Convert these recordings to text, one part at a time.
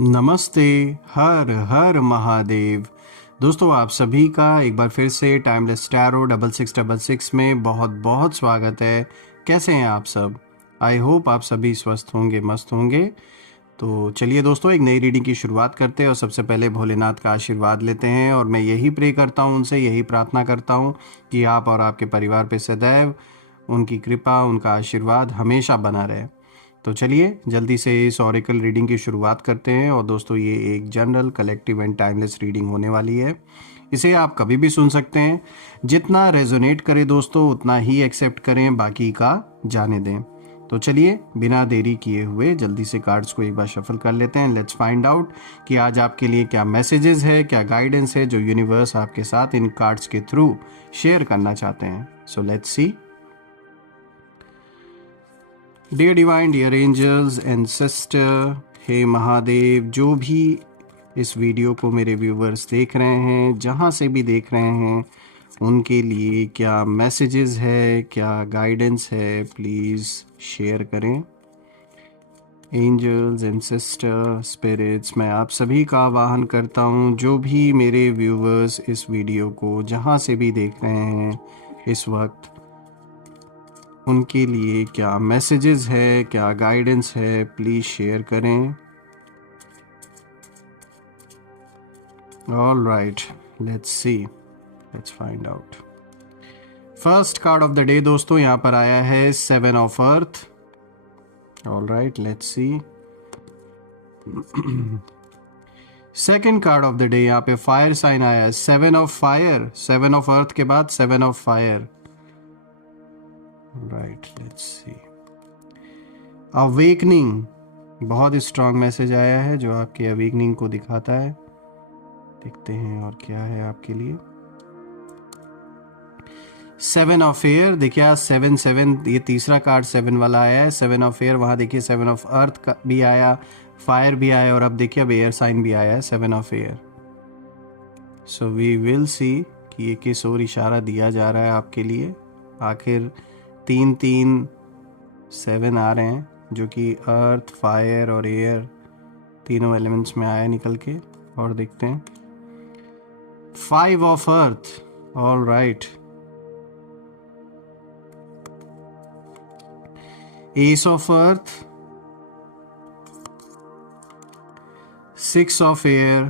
नमस्ते। हर हर महादेव। दोस्तों, आप सभी का एक बार फिर से टाइमलेस टैरो 6666 में बहुत बहुत स्वागत है। कैसे हैं आप सब? आई होप आप सभी स्वस्थ होंगे, मस्त होंगे। तो चलिए दोस्तों, एक नई रीडिंग की शुरुआत करते हैं और सबसे पहले भोलेनाथ का आशीर्वाद लेते हैं। और मैं यही प्रे करता हूँ, उनसे यही प्रार्थना करता हूँ कि आप और आपके परिवार पे सदैव उनकी कृपा, उनका आशीर्वाद हमेशा बना रहे। तो चलिए जल्दी से इस ऑरेकल रीडिंग की शुरुआत करते हैं। और दोस्तों, ये एक general, collective and timeless reading होने वाली है। इसे आप कभी भी सुन सकते हैं। जितना रेजोनेट करे दोस्तों, उतना ही एक्सेप्ट करें, बाकी का जाने दें। तो चलिए बिना देरी किए हुए जल्दी से कार्ड्स को एक बार शफल कर लेते हैं। लेट्स फाइंड आउट कि आज आपके लिए क्या मैसेजेस है, क्या गाइडेंस है जो यूनिवर्स आपके साथ इन कार्ड्स के थ्रू शेयर करना चाहते हैं। So let's see. Dear divine, dear angels, ancestor, हे महादेव, जो भी इस वीडियो को मेरे व्यूवर्स देख रहे हैं, जहाँ से भी देख रहे हैं, उनके लिए क्या मैसेजेस है, क्या गाइडेंस है, प्लीज़ शेयर करें। एंजल्स, एंसेस्टर, स्पिरिट्स, मैं आप सभी का आवाहन करता हूँ, जो भी मेरे व्यूवर्स इस वीडियो को जहाँ से भी देख रहे हैं इस वक्त, उनके लिए क्या मैसेजेस है, क्या गाइडेंस है, प्लीज़ शेयर करें। All right, let's see, let's find out. First card of the day दोस्तों यहाँ पर आया है 7 of earth. All right, let's see. Second card of the day यहाँ पे फायर साइन आया है, 7 ऑफ फायर। 7 ऑफ अर्थ के बाद 7 of fire. Right, let's see. Awakening, बहुत स्ट्रांग मैसेज आया है जो आपकी अवेकनिंग को दिखाता है। देखते हैं और क्या है आपके लिए। 7 ऑफ एयर, देखिए आज 7 ये तीसरा कार्ड 7 वाला आया है। 7 ऑफ एयर, वहाँ देखिए 7 ऑफ अर्थ का भी आया, फायर भी आया, और अब देखिए अब एयर साइन भी आया है 7 of air. So we will see कि ये किस ओर इशारा दिया जा रहा है आपके लिए। आखिर 3 7 आ रहे हैं जो कि अर्थ, फायर और एयर तीनों एलिमेंट्स में आया निकल के। और देखते हैं 5 of earth. All right, S of earth, 6 of air.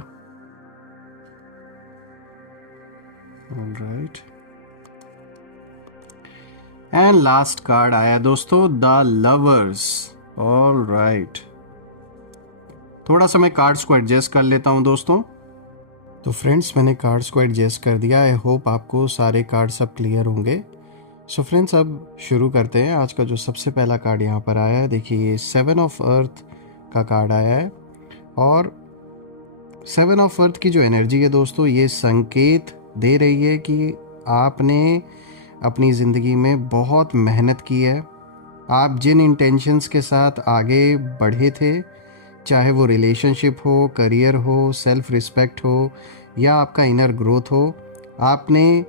All right, and last card आया दोस्तों, द लवर्स। ऑल राइट, थोड़ा सा मैं कार्ड्स को एडजस्ट कर लेता हूं दोस्तों। तो फ्रेंड्स, मैंने कार्ड्स को एडजस्ट कर दिया। आई होप आपको सारे कार्ड्स अब क्लियर होंगे। सो फ्रेंड्स, अब शुरू करते हैं। आज का जो सबसे पहला कार्ड यहाँ पर आया है, देखिए ये 7 ऑफ अर्थ का कार्ड आया है। और 7 ऑफ अर्थ की जो एनर्जी है दोस्तों, ये संकेत दे रही है कि आपने अपनी ज़िंदगी में बहुत मेहनत की है। आप जिन इंटेंशंस के साथ आगे बढ़े थे, चाहे वो रिलेशनशिप हो, करियर हो, सेल्फ रिस्पेक्ट हो, या आपका इनर ग्रोथ हो, आपने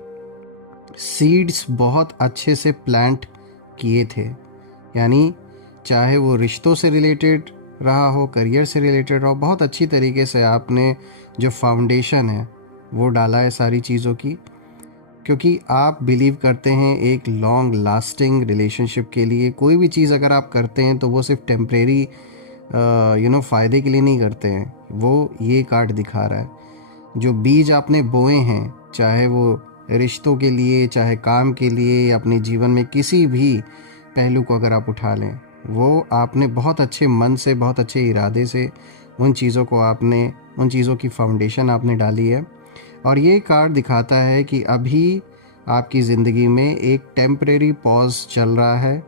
सीड्स बहुत अच्छे से प्लांट किए थे। यानी चाहे वो रिश्तों से रिलेटेड रहा हो, करियर से रिलेटेड रहा हो, बहुत अच्छी तरीके से आपने जो फाउंडेशन है वो डाला है सारी चीज़ों की। क्योंकि आप बिलीव करते हैं एक लॉन्ग लास्टिंग रिलेशनशिप के लिए कोई भी चीज़ अगर आप करते हैं तो वो सिर्फ टेम्परेरी फ़ायदे के लिए नहीं करते हैं। वो ये कार्ड दिखा रहा है, जो बीज आपने बोए हैं, चाहे वो रिश्तों के लिए, चाहे काम के लिए, या अपने जीवन में किसी भी पहलू को अगर आप उठा लें, वो आपने बहुत अच्छे मन से, बहुत अच्छे इरादे से उन चीज़ों की फाउंडेशन आपने डाली है। और ये कार्ड दिखाता है कि अभी आपकी ज़िंदगी में एक टेम्परेरी पॉज चल रहा है।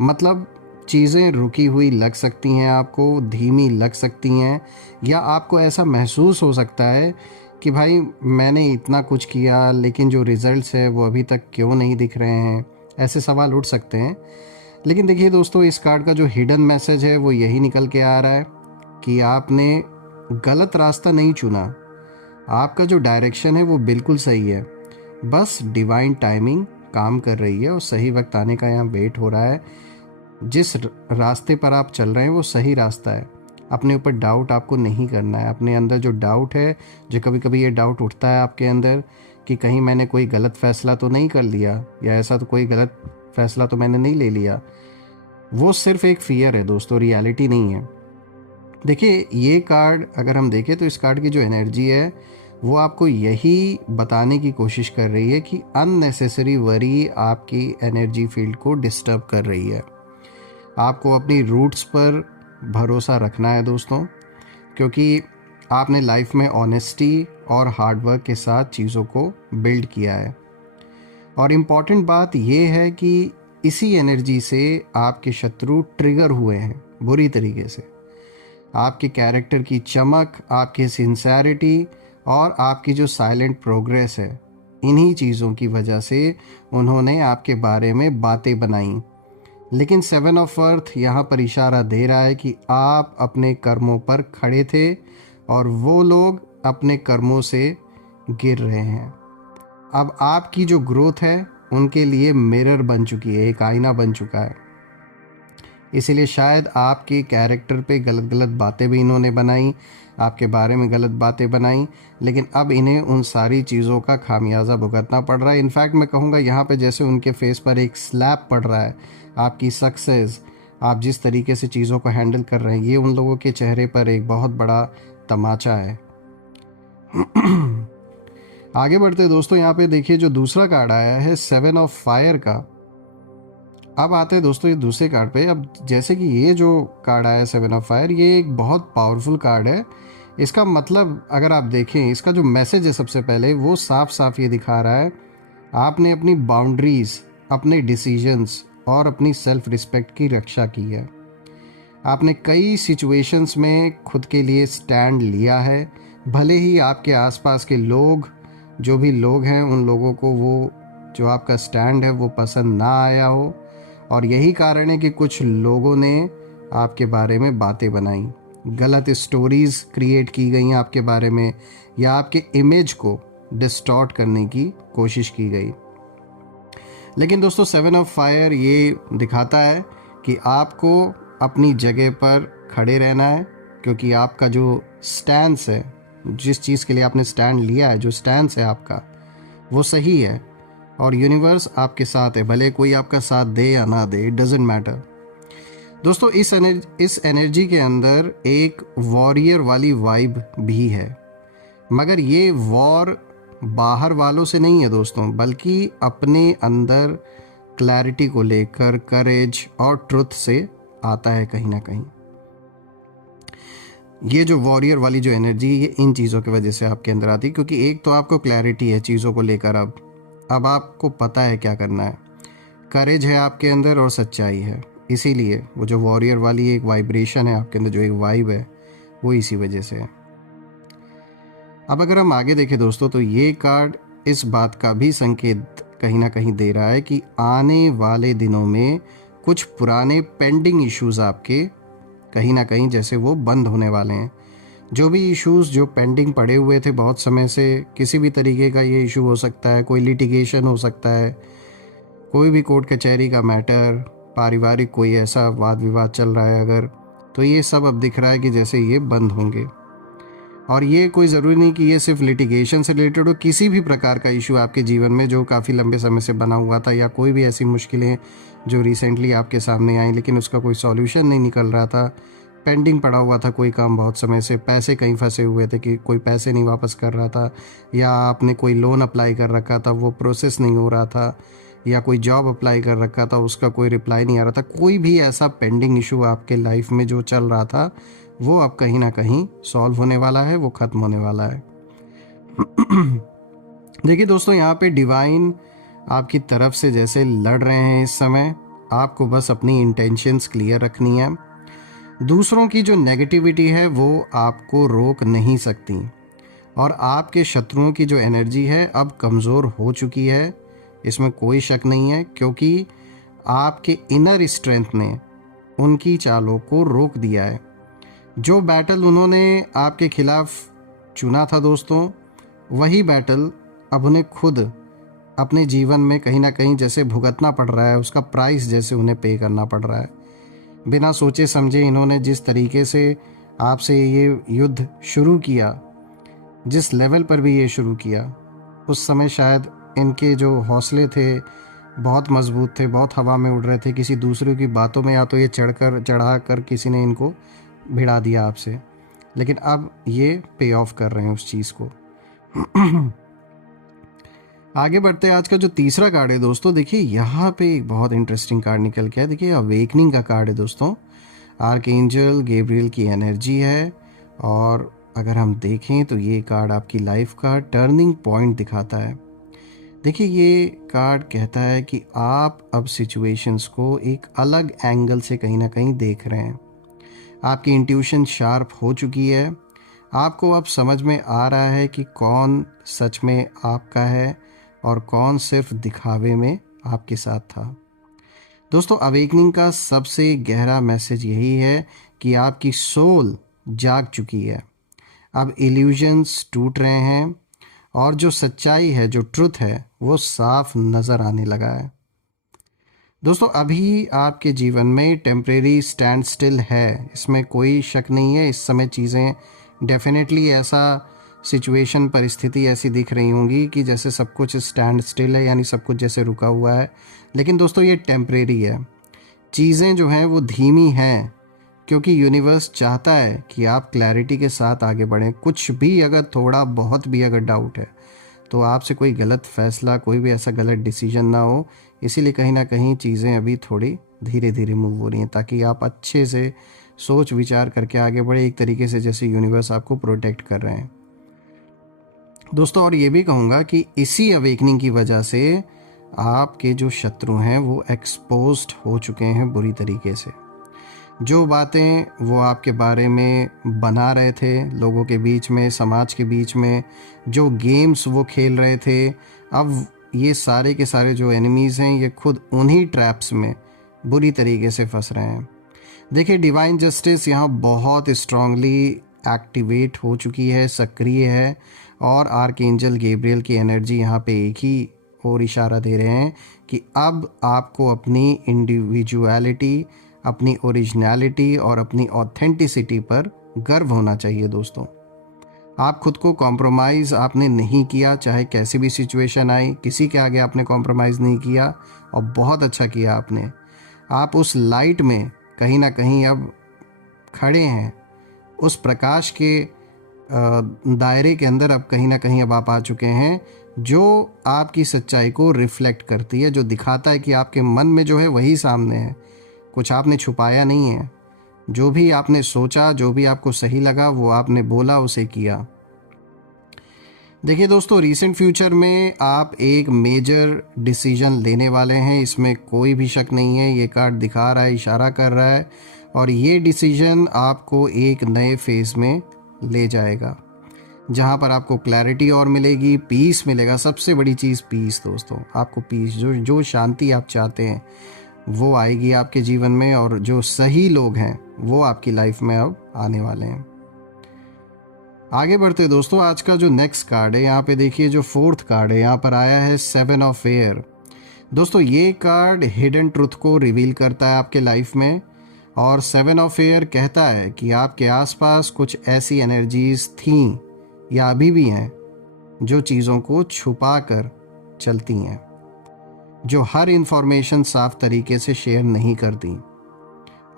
मतलब चीज़ें रुकी हुई लग सकती हैं आपको, धीमी लग सकती हैं, या आपको ऐसा महसूस हो सकता है कि भाई मैंने इतना कुछ किया लेकिन जो रिज़ल्ट्स है वो अभी तक क्यों नहीं दिख रहे हैं। ऐसे सवाल उठ सकते हैं। लेकिन देखिए दोस्तों, इस कार्ड का जो हिडन मैसेज है वो यही निकल के आ रहा है कि आपने गलत रास्ता नहीं चुना। आपका जो डायरेक्शन है वो बिल्कुल सही है, बस डिवाइन टाइमिंग काम कर रही है और सही वक्त आने का यहाँ वेट हो रहा है। जिस रास्ते पर आप चल रहे हैं वो सही रास्ता है। अपने ऊपर डाउट आपको नहीं करना है। अपने अंदर जो डाउट है, जो कभी कभी ये डाउट उठता है आपके अंदर कि कहीं मैंने कोई गलत फ़ैसला तो नहीं कर लिया, या ऐसा तो कोई गलत फ़ैसला तो मैंने नहीं ले लिया, वो सिर्फ एक फियर है दोस्तों, रियलिटी नहीं है। देखिए, ये कार्ड अगर हम देखें तो इस कार्ड की जो एनर्जी है वो आपको यही बताने की कोशिश कर रही है कि अननेसेसरी वरी आपकी एनर्जी फील्ड को डिस्टर्ब कर रही है। आपको अपनी रूट्स पर भरोसा रखना है दोस्तों, क्योंकि आपने लाइफ में ऑनेस्टी और हार्डवर्क के साथ चीज़ों को बिल्ड किया है। और इम्पॉर्टेंट बात यह है कि इसी एनर्जी से आपके शत्रु ट्रिगर हुए हैं बुरी तरीके से। आपके कैरेक्टर की चमक, आपकी सिंसेरिटी और आपकी जो साइलेंट प्रोग्रेस है, इन्हीं चीज़ों की वजह से उन्होंने आपके बारे में बातें बनाई। लेकिन 7 ऑफ अर्थ यहाँ पर इशारा दे रहा है कि आप अपने कर्मों पर खड़े थे और वो लोग अपने कर्मों से गिर रहे हैं। अब आपकी जो ग्रोथ है उनके लिए मिरर बन चुकी है, एक आईना बन चुका है। इसीलिए शायद आपके कैरेक्टर पे गलत गलत बातें भी इन्होंने बनाई, आपके बारे में गलत बातें बनाई, लेकिन अब इन्हें उन सारी चीज़ों का खामियाजा भुगतना पड़ रहा है। इनफैक्ट मैं कहूँगा यहाँ पे जैसे उनके फेस पर एक स्लैप पड़ रहा है। आपकी सक्सेस, आप जिस तरीके से चीज़ों को हैंडल कर रहे हैं, ये उन लोगों के चेहरे पर एक बहुत बड़ा तमाचा है। आगे बढ़ते दोस्तों, यहाँ पे देखिए जो दूसरा कार्ड आया है 7 ऑफ फायर का। अब आते हैं दोस्तों ये दूसरे कार्ड पे। अब जैसे कि ये जो कार्ड आया 7 ऑफ फायर, ये एक बहुत पावरफुल कार्ड है। इसका मतलब अगर आप देखें, इसका जो मैसेज है सबसे पहले वो साफ साफ ये दिखा रहा है, आपने अपनी बाउंड्रीज, अपने डिसीजंस और अपनी सेल्फ रिस्पेक्ट की रक्षा की है। आपने कई सिचुएशंस में खुद के लिए स्टैंड लिया है, भले ही आपके आसपास के लोग, जो भी लोग हैं, उन लोगों को वो जो आपका स्टैंड है वो पसंद ना आया हो। और यही कारण है कि कुछ लोगों ने आपके बारे में बातें बनाई, गलत स्टोरीज क्रिएट की गई आपके बारे में, या आपके इमेज को डिस्टॉर्ट करने की कोशिश की गई। लेकिन दोस्तों 7 ऑफ फायर ये दिखाता है कि आपको अपनी जगह पर खड़े रहना है, क्योंकि आपका जो स्टैंस है, जिस चीज़ के लिए आपने स्टैंड लिया है, जो स्टैंस है आपका, वो सही है और यूनिवर्स आपके साथ है। भले कोई आपका साथ दे या ना दे, इट डजेंट मैटर। दोस्तों इस एनर्जी के अंदर एक वॉरियर वाली वाइब भी है, मगर ये वॉर बाहर वालों से नहीं है दोस्तों, बल्कि अपने अंदर क्लैरिटी को लेकर, करेज और ट्रुथ से आता है कहीं ना कहीं। ये जो वॉरियर वाली जो एनर्जी, ये इन चीज़ों की वजह से आपके अंदर आती है, क्योंकि एक तो आपको क्लैरिटी है चीज़ों को लेकर, अब आपको पता है क्या करना है, करेज है आपके अंदर और सच्चाई है। इसीलिए वो जो वॉरियर वाली एक वाइब्रेशन है आपके अंदर, जो एक वाइब है, वो इसी वजह से है। अब अगर हम आगे देखें दोस्तों, तो ये कार्ड इस बात का भी संकेत कहीं ना कहीं दे रहा है कि आने वाले दिनों में कुछ पुराने पेंडिंग इश्यूज़ आपके कहीं ना कहीं जैसे वो बंद होने वाले हैं। जो भी इश्यूज़ जो पेंडिंग पड़े हुए थे बहुत समय से, किसी भी तरीके का ये इशू हो सकता है, कोई लिटिगेशन हो सकता है, कोई भी कोर्ट कचहरी का मैटर, पारिवारिक कोई ऐसा वाद विवाद चल रहा है अगर, तो ये सब अब दिख रहा है कि जैसे ये बंद होंगे। और ये कोई ज़रूरी नहीं कि ये सिर्फ लिटिगेशन से रिलेटेड हो, किसी भी प्रकार का इशू आपके जीवन में जो काफ़ी लंबे समय से बना हुआ था, या कोई भी ऐसी मुश्किलें जो रिसेंटली आपके सामने आई लेकिन उसका कोई सॉल्यूशन नहीं निकल रहा था, पेंडिंग पड़ा हुआ था कोई काम बहुत समय से, पैसे कहीं फंसे हुए थे कि कोई पैसे नहीं वापस कर रहा था, या आपने कोई लोन अप्लाई कर रखा था वो प्रोसेस नहीं हो रहा था, या कोई जॉब अप्लाई कर रखा था उसका कोई रिप्लाई नहीं आ रहा था, कोई भी ऐसा पेंडिंग इशू आपके लाइफ में जो चल रहा था, वो अब कहीं ना कहीं सॉल्व होने वाला है, वो ख़त्म होने वाला है। देखिए दोस्तों, यहाँ पे डिवाइन आपकी तरफ से जैसे लड़ रहे हैं इस समय। आपको बस अपनी इंटेंशंस क्लियर रखनी है। दूसरों की जो नेगेटिविटी है वो आपको रोक नहीं सकती, और आपके शत्रुओं की जो एनर्जी है अब कमज़ोर हो चुकी है, इसमें कोई शक नहीं है, क्योंकि आपके इनर स्ट्रेंथ ने उनकी चालों को रोक दिया है। जो बैटल उन्होंने आपके खिलाफ चुना था दोस्तों, वही बैटल अब उन्हें खुद अपने जीवन में कहीं ना कहीं जैसे भुगतना पड़ रहा है, उसका प्राइस जैसे उन्हें पे करना पड़ रहा है। बिना सोचे समझे इन्होंने जिस तरीके से आपसे ये युद्ध शुरू किया, जिस लेवल पर भी ये शुरू किया, उस समय शायद इनके जो हौसले थे बहुत मजबूत थे, बहुत हवा में उड़ रहे थे। किसी दूसरे की बातों में या तो ये चढ़ा कर किसी ने इनको भिड़ा दिया आपसे, लेकिन अब ये पे ऑफ कर रहे हैं उस चीज़ को। आगे बढ़ते हैं। आज का जो तीसरा कार्ड है दोस्तों, देखिए यहाँ पे एक बहुत इंटरेस्टिंग कार्ड निकल के आया। देखिए अवेकनिंग का कार्ड है दोस्तों, आर्कएंजल गैब्रियल की एनर्जी है। और अगर हम देखें तो ये कार्ड आपकी लाइफ का टर्निंग पॉइंट दिखाता है। देखिए ये कार्ड कहता है कि आप अब सिचुएशंस को एक अलग एंगल से कहीं ना कहीं देख रहे हैं। आपकी इंट्यूशन शार्प हो चुकी है। आपको अब समझ में आ रहा है कि कौन सच में आपका है और कौन सिर्फ दिखावे में आपके साथ था। दोस्तों अवेकनिंग का सबसे गहरा मैसेज यही है कि आपकी सोल जाग चुकी है। अब इल्यूजन्स टूट रहे हैं और जो सच्चाई है, जो ट्रुथ है, वो साफ नज़र आने लगा है। दोस्तों अभी आपके जीवन में टेम्परेरी स्टैंड स्टिल है, इसमें कोई शक नहीं है। इस समय चीज़ें डेफिनेटली ऐसा सिचुएशन, परिस्थिति ऐसी दिख रही होंगी कि जैसे सब कुछ स्टैंड स्टिल है, यानी सब कुछ जैसे रुका हुआ है। लेकिन दोस्तों ये टेम्परेरी है। चीज़ें जो हैं वो धीमी हैं, क्योंकि यूनिवर्स चाहता है कि आप क्लैरिटी के साथ आगे बढ़ें। कुछ भी अगर थोड़ा बहुत भी अगर डाउट है तो आपसे कोई गलत फैसला, कोई भी ऐसा गलत डिसीजन ना हो। इसीलिए कहीं ना कहीं चीज़ें अभी थोड़ी धीरे धीरे मूव हो रही हैं, ताकि आप अच्छे से सोच विचार करके आगे बढ़े, एक तरीके से जैसे यूनिवर्स आपको प्रोटेक्ट कर रहे हैं दोस्तों। और ये भी कहूँगा कि इसी अवेकनिंग की वजह से आपके जो शत्रु हैं वो एक्सपोज्ड हो चुके हैं बुरी तरीके से। जो बातें वो आपके बारे में बना रहे थे लोगों के बीच में, समाज के बीच में, जो गेम्स वो खेल रहे थे, अब ये सारे के सारे जो एनिमीज़ हैं ये खुद उन्हीं ट्रैप्स में बुरी तरीके से फंस रहे हैं। देखिए डिवाइन जस्टिस यहाँ बहुत स्ट्रांगली एक्टिवेट हो चुकी है, सक्रिय है। और आर्कएंजल गैब्रियल की एनर्जी यहाँ पे एक ही और इशारा दे रहे हैं कि अब आपको अपनी इंडिविजुअलिटी, अपनी ओरिजिनलिटी और अपनी ऑथेंटिसिटी पर गर्व होना चाहिए दोस्तों। आप खुद को कॉम्प्रोमाइज़ आपने नहीं किया, चाहे कैसी भी सिचुएशन आई, किसी के आगे आपने कॉम्प्रोमाइज़ नहीं किया, और बहुत अच्छा किया आपने। आप उस लाइट में कहीं ना कहीं अब खड़े हैं, उस प्रकाश के दायरे के अंदर अब कहीं ना कहीं अब आप आ चुके हैं, जो आपकी सच्चाई को रिफ्लेक्ट करती है, जो दिखाता है कि आपके मन में जो है वही सामने है, कुछ आपने छुपाया नहीं है। जो भी आपने सोचा, जो भी आपको सही लगा, वो आपने बोला, उसे किया। देखिए दोस्तों रीसेंट फ्यूचर में आप एक मेजर डिसीजन लेने वाले हैं, इसमें कोई भी शक नहीं है। ये कार्ड दिखा रहा है, इशारा कर रहा है, और ये डिसीजन आपको एक नए फेज़ में ले जाएगा, जहाँ पर आपको क्लैरिटी और मिलेगी, पीस मिलेगा। सबसे बड़ी चीज़ पीस दोस्तों, आपको पीस, जो शांति आप चाहते हैं वो आएगी आपके जीवन में, और जो सही लोग हैं वो आपकी लाइफ में अब आने वाले हैं। आगे बढ़ते दोस्तों, आज का जो नेक्स्ट कार्ड है, यहाँ पे देखिए जो फोर्थ कार्ड है, यहाँ पर आया है 7 ऑफ एयर। दोस्तों ये कार्ड हिडन ट्रुथ को रिवील करता है आपके लाइफ में, और 7 ऑफ एयर कहता है कि आपके आसपास कुछ ऐसी एनर्जीज थीं या अभी भी हैं जो चीज़ों को छुपा कर चलती हैं, जो हर इंफॉर्मेशन साफ तरीके से शेयर नहीं करती,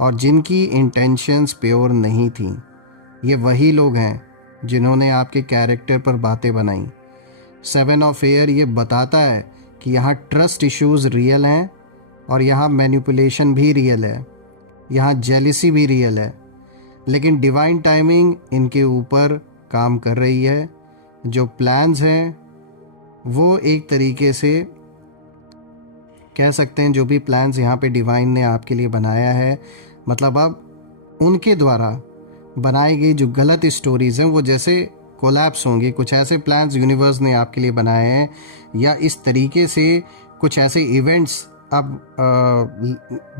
और जिनकी इंटेंशंस प्योर नहीं थी। ये वही लोग हैं जिन्होंने आपके कैरेक्टर पर बातें बनाई। 7 ऑफ एयर ये बताता है कि यहाँ ट्रस्ट इश्यूज रियल हैं, और यहाँ मैनिपुलेशन भी रियल है, यहाँ जेलिसी भी रियल है, लेकिन डिवाइन टाइमिंग इनके ऊपर काम कर रही है। जो प्लान्स हैं वो एक तरीके से कह सकते हैं, जो भी प्लान्स यहाँ पे डिवाइन ने आपके लिए बनाया है, मतलब अब उनके द्वारा बनाई गई जो गलत स्टोरीज़ हैं वो जैसे कोलैप्स होंगी। कुछ ऐसे प्लान्स यूनिवर्स ने आपके लिए बनाए हैं, या इस तरीके से कुछ ऐसे इवेंट्स अब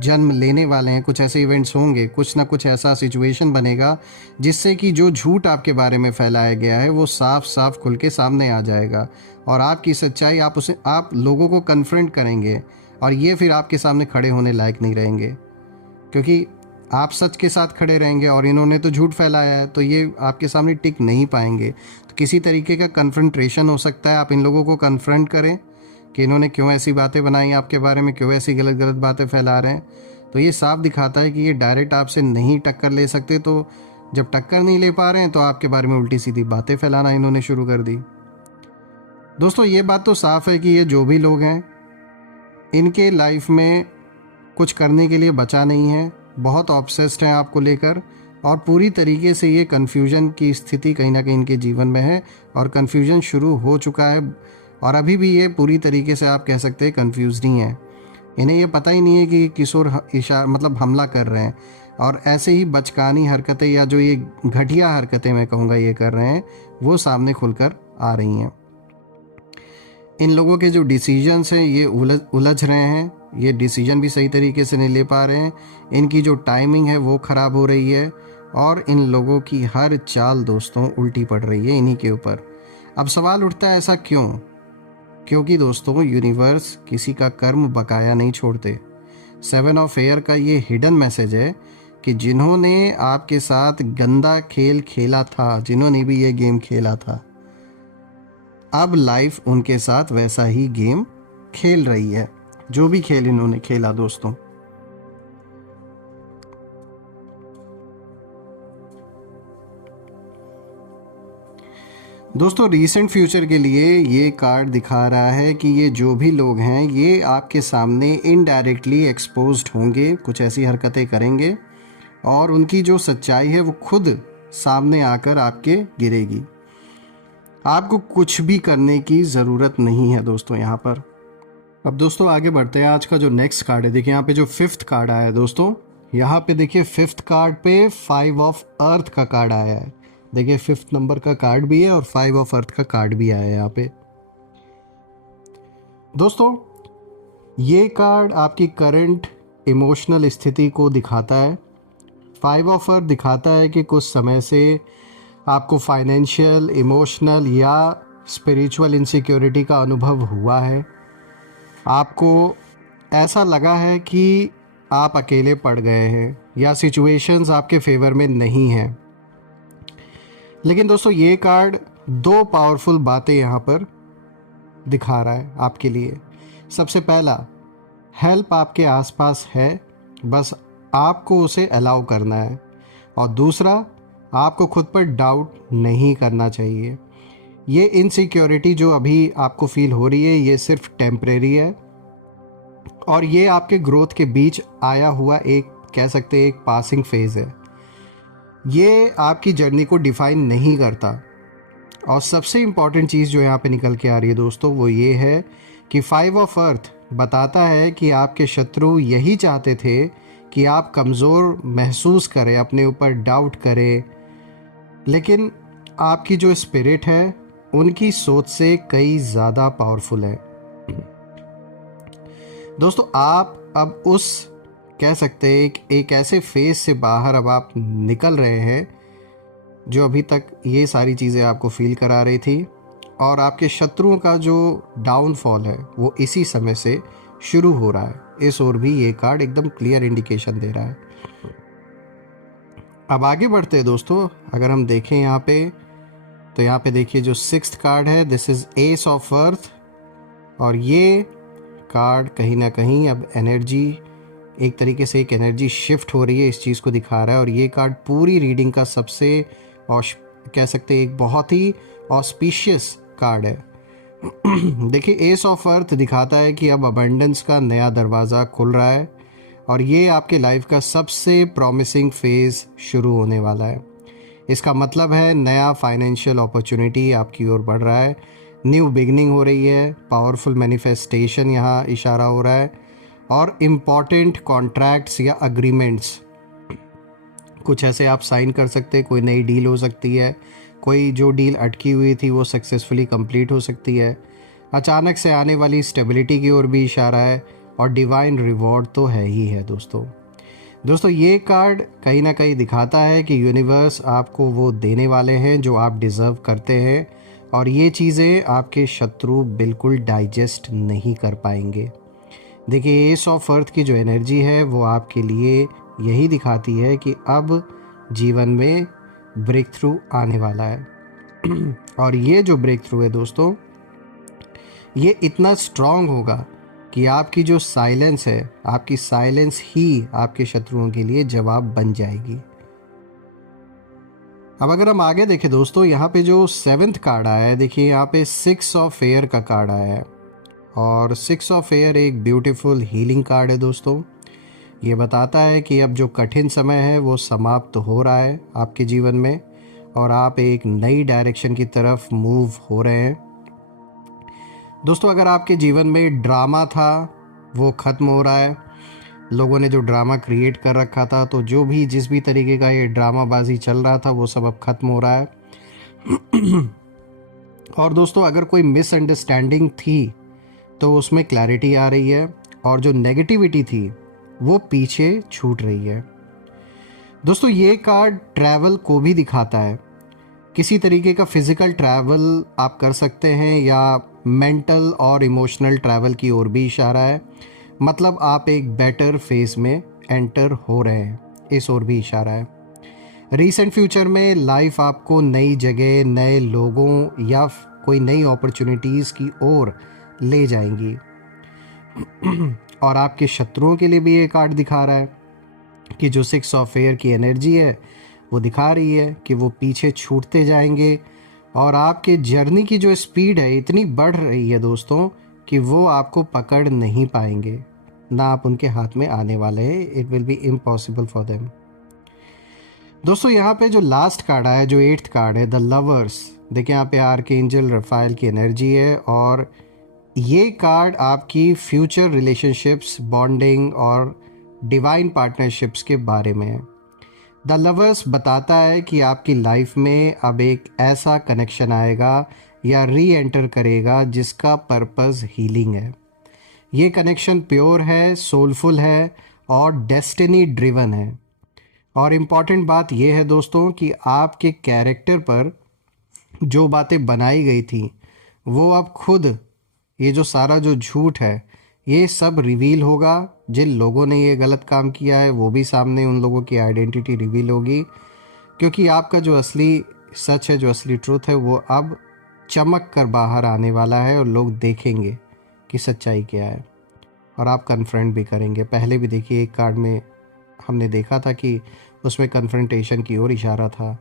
जन्म लेने वाले हैं, कुछ ऐसे इवेंट्स होंगे, कुछ ना कुछ ऐसा सिचुएशन बनेगा जिससे कि जो झूठ आपके बारे में फैलाया गया है वो साफ साफ खुल के सामने आ जाएगा, और आपकी सच्चाई आप लोगों को कन्फ्रंट करेंगे, और ये फिर आपके सामने खड़े होने लायक नहीं रहेंगे, क्योंकि आप सच के साथ खड़े रहेंगे और इन्होंने तो झूठ फैलाया है, तो ये आपके सामने टिक नहीं पाएंगे। तो किसी तरीके का कन्फ्रंट्रेशन हो सकता है, आप इन लोगों को कन्फ्रंट करें कि इन्होंने क्यों ऐसी बातें बनाई आपके बारे में, क्यों ऐसी गलत गलत बातें फैला रहे हैं। तो ये साफ दिखाता है कि ये डायरेक्ट आपसे नहीं टक्कर ले सकते, तो जब टक्कर नहीं ले पा रहे हैं तो आपके बारे में उल्टी सीधी बातें फैलाना इन्होंने शुरू कर दी। दोस्तों ये बात तो साफ है कि ये जो भी लोग हैं इनके लाइफ में कुछ करने के लिए बचा नहीं है, बहुत ऑब्सेस्ड हैं आपको लेकर, और पूरी तरीके से ये कन्फ्यूजन की स्थिति कहीं ना कहीं इनके जीवन में है, और कन्फ्यूजन शुरू हो चुका है और अभी भी ये पूरी तरीके से आप कह सकते हैं कन्फ्यूज नहीं है। इन्हें ये पता ही नहीं है कि किस ओर मतलब हमला कर रहे हैं, और ऐसे ही बचकानी हरकतें या जो ये घटिया हरकतें मैं कहूँगा ये कर रहे हैं वो सामने खुलकर आ रही हैं। इन लोगों के जो डिसीजंस हैं ये उलझ रहे हैं, ये डिसीजन भी सही तरीके से नहीं ले पा रहे हैं, इनकी जो टाइमिंग है वो ख़राब हो रही है, और इन लोगों की हर चाल दोस्तों उल्टी पड़ रही है इन्हीं के ऊपर। अब सवाल उठता है ऐसा क्यों? क्योंकि दोस्तों यूनिवर्स किसी का कर्म बकाया नहीं छोड़ते। 7 ऑफ एयर का ये हिडन मैसेज है कि जिन्होंने आपके साथ गंदा खेल खेला था, जिन्होंने भी ये गेम खेला था, अब लाइफ उनके साथ वैसा ही गेम खेल रही है, जो भी खेल इन्होंने खेला दोस्तों। दोस्तों रीसेंट फ्यूचर के लिए ये कार्ड दिखा रहा है कि ये जो भी लोग हैं ये आपके सामने इनडायरेक्टली एक्सपोज्ड होंगे, कुछ ऐसी हरकतें करेंगे और उनकी जो सच्चाई है वो खुद सामने आकर आपके गिरेगी। आपको कुछ भी करने की ज़रूरत नहीं है दोस्तों यहाँ पर। अब दोस्तों आगे बढ़ते हैं। आज का जो नेक्स्ट कार्ड है, देखिए यहाँ पे जो 5th कार्ड आया है दोस्तों, यहाँ पे देखिए 5th कार्ड पे 5 ऑफ अर्थ का कार्ड आया है। देखिए 5th नंबर का कार्ड भी है और 5 ऑफ अर्थ का कार्ड भी आया है यहाँ पे। दोस्तों ये कार्ड आपकी करंट इमोशनल स्थिति को दिखाता है। 5 ऑफ अर्थ दिखाता है कि कुछ समय से आपको फाइनेंशियल, इमोशनल या स्पिरिचुअल इनसिक्योरिटी का अनुभव हुआ है। आपको ऐसा लगा है कि आप अकेले पड़ गए हैं या सिचुएशंस आपके फेवर में नहीं हैं। लेकिन दोस्तों ये कार्ड 2 पावरफुल बातें यहाँ पर दिखा रहा है आपके लिए। सबसे पहला, हेल्प आपके आसपास है, बस आपको उसे अलाउ करना है। और दूसरा, आपको खुद पर डाउट नहीं करना चाहिए। ये इनसिक्योरिटी जो अभी आपको फील हो रही है ये सिर्फ टेम्परेरी है, और ये आपके ग्रोथ के बीच आया हुआ एक कह सकते हैं एक पासिंग फेज़ है। ये आपकी जर्नी को डिफाइन नहीं करता। और सबसे इम्पॉर्टेंट चीज़ जो यहाँ पे निकल के आ रही है दोस्तों वो ये है कि 5 ऑफ अर्थ बताता है कि आपके शत्रु यही चाहते थे कि आप कमज़ोर महसूस करें, अपने ऊपर डाउट करें, लेकिन आपकी जो स्पिरिट है उनकी सोच से कई ज़्यादा पावरफुल है। दोस्तों आप अब उस कह सकते हैं एक ऐसे फेज से बाहर अब आप निकल रहे हैं जो अभी तक ये सारी चीज़ें आपको फील करा रही थी, और आपके शत्रुओं का जो डाउनफॉल है वो इसी समय से शुरू हो रहा है। इस ओर भी ये कार्ड एकदम क्लियर इंडिकेशन दे रहा है। अब आगे बढ़ते हैं दोस्तों। अगर हम देखें यहाँ पे तो यहाँ पे देखिए जो 6th कार्ड है, this is S of earth, और ये कार्ड कहीं ना कहीं अब एनर्जी एक तरीके से एक एनर्जी शिफ्ट हो रही है इस चीज़ को दिखा रहा है। और ये कार्ड पूरी रीडिंग का सबसे कह सकते हैं एक बहुत ही ऑस्पिशियस कार्ड है। देखिए एस ऑफ अर्थ दिखाता है कि अब अबंडेंस का नया दरवाज़ा खुल रहा है, और ये आपके लाइफ का सबसे प्रॉमिसिंग फेज़ शुरू होने वाला है। इसका मतलब है नया फाइनेंशियल अपॉर्चुनिटी आपकी ओर बढ़ रहा है, न्यू बिगनिंग हो रही है, पावरफुल मैनिफेस्टेशन यहाँ इशारा हो रहा है, और इम्पॉर्टेंट कॉन्ट्रैक्ट्स या अग्रीमेंट्स कुछ ऐसे आप साइन कर सकते हैं। कोई नई डील हो सकती है, कोई जो डील अटकी हुई थी वो सक्सेसफुली कंप्लीट हो सकती है। अचानक से आने वाली स्टेबिलिटी की ओर भी इशारा है, और डिवाइन रिवॉर्ड तो है ही है दोस्तों ये कार्ड कहीं ना कहीं दिखाता है कि यूनिवर्स आपको वो देने वाले हैं जो आप डिज़र्व करते हैं, और ये चीज़ें आपके शत्रु बिल्कुल डाइजेस्ट नहीं कर पाएंगे। देखिए एस ऑफ अर्थ की जो एनर्जी है वो आपके लिए यही दिखाती है कि अब जीवन में ब्रेक थ्रू आने वाला है। और ये जो ब्रेक थ्रू है दोस्तों, ये इतना स्ट्रांग होगा कि आपकी जो साइलेंस है, आपकी साइलेंस ही आपके शत्रुओं के लिए जवाब बन जाएगी। अब अगर हम आगे देखें दोस्तों, यहाँ पे जो 7th कार्ड आया है, देखिए यहाँ पे 6 ऑफ एयर का कार्ड आया है। और 6 ऑफ एयर एक ब्यूटीफुल हीलिंग कार्ड है दोस्तों। ये बताता है कि अब जो कठिन समय है वो समाप्त हो रहा है आपके जीवन में, और आप एक नई डायरेक्शन की तरफ मूव हो रहे हैं। दोस्तों, अगर आपके जीवन में ड्रामा था वो ख़त्म हो रहा है। लोगों ने जो ड्रामा क्रिएट कर रखा था, तो जो भी जिस भी तरीके का ये ड्रामाबाजी चल रहा था वो सब अब ख़त्म हो रहा है। और दोस्तों, अगर कोई मिसअंडरस्टैंडिंग थी तो उसमें क्लैरिटी आ रही है, और जो नेगेटिविटी थी वो पीछे छूट रही है। दोस्तों, ये कार्ड ट्रैवल को भी दिखाता है। किसी तरीके का फिजिकल ट्रैवल आप कर सकते हैं, या मेंटल और इमोशनल ट्रैवल की ओर भी इशारा है। मतलब आप एक बेटर फेज में एंटर हो रहे हैं, इस ओर भी इशारा है। रीसेंट फ्यूचर में लाइफ आपको नई जगह, नए लोगों या कोई नई अपॉर्चुनिटीज़ की ओर ले जाएंगी। और आपके शत्रुओं के लिए भी ये कार्ड दिखा रहा है कि जो 6 ऑफ एयर की एनर्जी है वो दिखा रही है कि वो पीछे छूटते जाएंगे, और आपके जर्नी की जो स्पीड है इतनी बढ़ रही है दोस्तों कि वो आपको पकड़ नहीं पाएंगे, ना आप उनके हाथ में आने वाले हैं। It will be impossible for them. दोस्तों, यहाँ पे जो लास्ट कार्ड आया, जो 8th कार्ड है, द लवर्स, देखिए यहाँ पे आर्कएंजल रफाइल की एनर्जी है, और ये कार्ड आपकी फ्यूचर रिलेशनशिप्स, बॉन्डिंग और डिवाइन पार्टनरशिप्स के बारे में है। द लवर्स बताता है कि आपकी लाइफ में अब एक ऐसा कनेक्शन आएगा या री एंटर करेगा जिसका पर्पस हीलिंग है। ये कनेक्शन प्योर है, सोलफुल है और डेस्टिनी ड्रिवन है। और इम्पॉर्टेंट बात यह है दोस्तों कि आपके कैरेक्टर पर जो बातें बनाई गई थी वो अब खुद, ये जो सारा जो झूठ है ये सब रिवील होगा। जिन लोगों ने ये गलत काम किया है वो भी सामने, उन लोगों की आइडेंटिटी रिवील होगी, क्योंकि आपका जो असली सच है, जो असली ट्रूथ है, वो अब चमक कर बाहर आने वाला है, और लोग देखेंगे कि सच्चाई क्या है, और आप कन्फ्रंट भी करेंगे। पहले भी देखिए एक कार्ड में हमने देखा था कि उसमें कन्फ्रंटेशन की ओर इशारा था।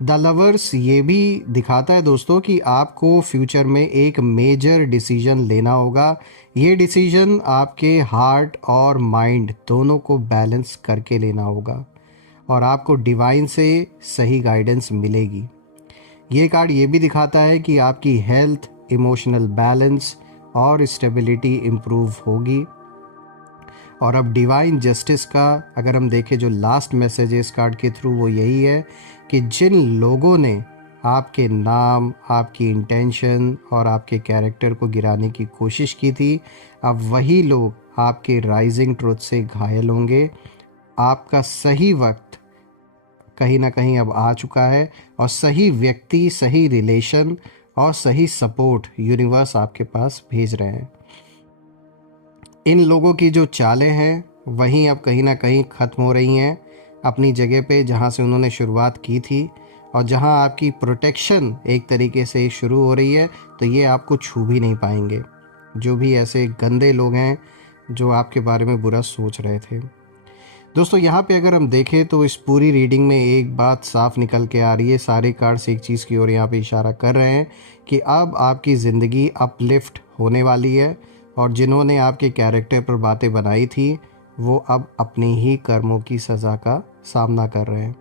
द लवर्स ये भी दिखाता है दोस्तों कि आपको फ्यूचर में एक मेजर डिसीजन लेना होगा। ये डिसीजन आपके हार्ट और माइंड दोनों को बैलेंस करके लेना होगा, और आपको डिवाइन से सही गाइडेंस मिलेगी। ये कार्ड ये भी दिखाता है कि आपकी हेल्थ, इमोशनल बैलेंस और स्टेबिलिटी इम्प्रूव होगी। और अब डिवाइन जस्टिस का अगर हम देखें, जो लास्ट मैसेज है इस कार्ड के थ्रू, वो यही है कि जिन लोगों ने आपके नाम, आपकी इंटेंशन और आपके कैरेक्टर को गिराने की कोशिश की थी, अब वही लोग आपके राइजिंग ट्रुथ से घायल होंगे। आपका सही वक्त कहीं ना कहीं अब आ चुका है, और सही व्यक्ति, सही रिलेशन और सही सपोर्ट यूनिवर्स आपके पास भेज रहे हैं। इन लोगों की जो चालें हैं वहीं अब कहीं ना कहीं ख़त्म हो रही हैं अपनी जगह पे, जहां से उन्होंने शुरुआत की थी, और जहां आपकी प्रोटेक्शन एक तरीके से शुरू हो रही है, तो ये आपको छू भी नहीं पाएंगे, जो भी ऐसे गंदे लोग हैं जो आपके बारे में बुरा सोच रहे थे। दोस्तों, यहाँ पे अगर हम देखें तो इस पूरी रीडिंग में एक बात साफ निकल के आ रही है। सारे कार्ड्स एक चीज़ की ओर यहाँ पे इशारा कर रहे हैं कि अब आपकी ज़िंदगी अपलिफ्ट होने वाली है, और जिन्होंने आपके कैरेक्टर पर बातें बनाई थी वो अब अपनी ही कर्मों की सज़ा का सामना कर रहे हैं।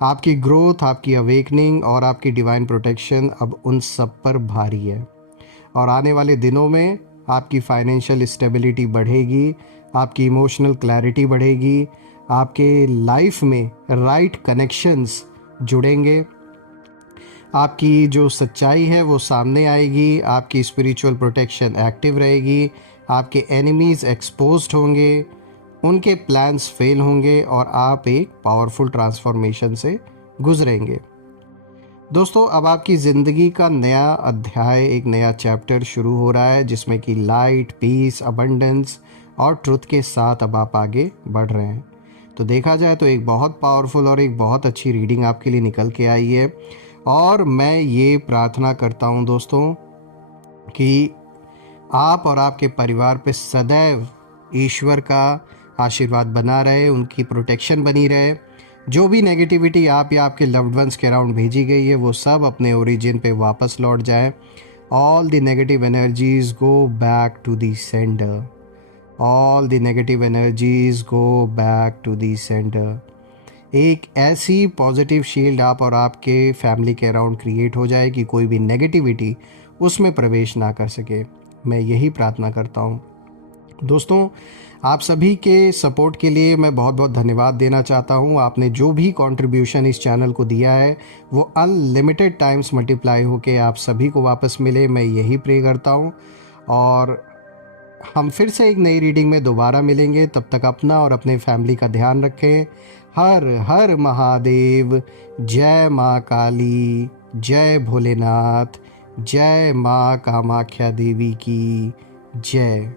आपकी ग्रोथ, आपकी अवेकनिंग और आपकी डिवाइन प्रोटेक्शन अब उन सब पर भारी है, और आने वाले दिनों में आपकी फाइनेंशियल स्टेबिलिटी बढ़ेगी, आपकी इमोशनल क्लैरिटी बढ़ेगी, आपके लाइफ में राइट कनेक्शंस जुड़ेंगे, आपकी जो सच्चाई है वो सामने आएगी, आपकी स्पिरिचुअल प्रोटेक्शन एक्टिव रहेगी, आपके एनिमीज़ एक्सपोज्ड होंगे, उनके प्लान्स फेल होंगे, और आप एक पावरफुल ट्रांसफॉर्मेशन से गुजरेंगे। दोस्तों, अब आपकी ज़िंदगी का नया अध्याय, एक नया चैप्टर शुरू हो रहा है, जिसमें कि लाइट, पीस, अबंडेंस और ट्रुथ के साथ अब आप आगे बढ़ रहे हैं। तो देखा जाए तो एक बहुत पावरफुल और एक बहुत अच्छी रीडिंग आपके लिए निकल के आई है। और मैं ये प्रार्थना करता हूँ दोस्तों कि आप और आपके परिवार पे सदैव ईश्वर का आशीर्वाद बना रहे, उनकी प्रोटेक्शन बनी रहे। जो भी नेगेटिविटी आप या आपके लव्ड वंस के अराउंड भेजी गई है वो सब अपने ओरिजिन पे वापस लौट जाए। All the negative energies go back to the sender. All the negative energies go back to the sender. एक ऐसी पॉजिटिव शील्ड आप और आपके फैमिली के अराउंड क्रिएट हो जाए कि कोई भी नेगेटिविटी उसमें प्रवेश ना कर सके। मैं यही प्रार्थना करता हूँ दोस्तों। आप सभी के सपोर्ट के लिए मैं बहुत बहुत धन्यवाद देना चाहता हूँ। आपने जो भी कंट्रीब्यूशन इस चैनल को दिया है वो अनलिमिटेड टाइम्स मल्टीप्लाई होके आप सभी को वापस मिले, मैं यही प्रे करता हूँ। और हम फिर से एक नई रीडिंग में दोबारा मिलेंगे। तब तक अपना और अपने फैमिली का ध्यान रखें। हर हर महादेव। जय माँ काली, जय भोलेनाथ, जय माँ कामाख्या देवी की जय।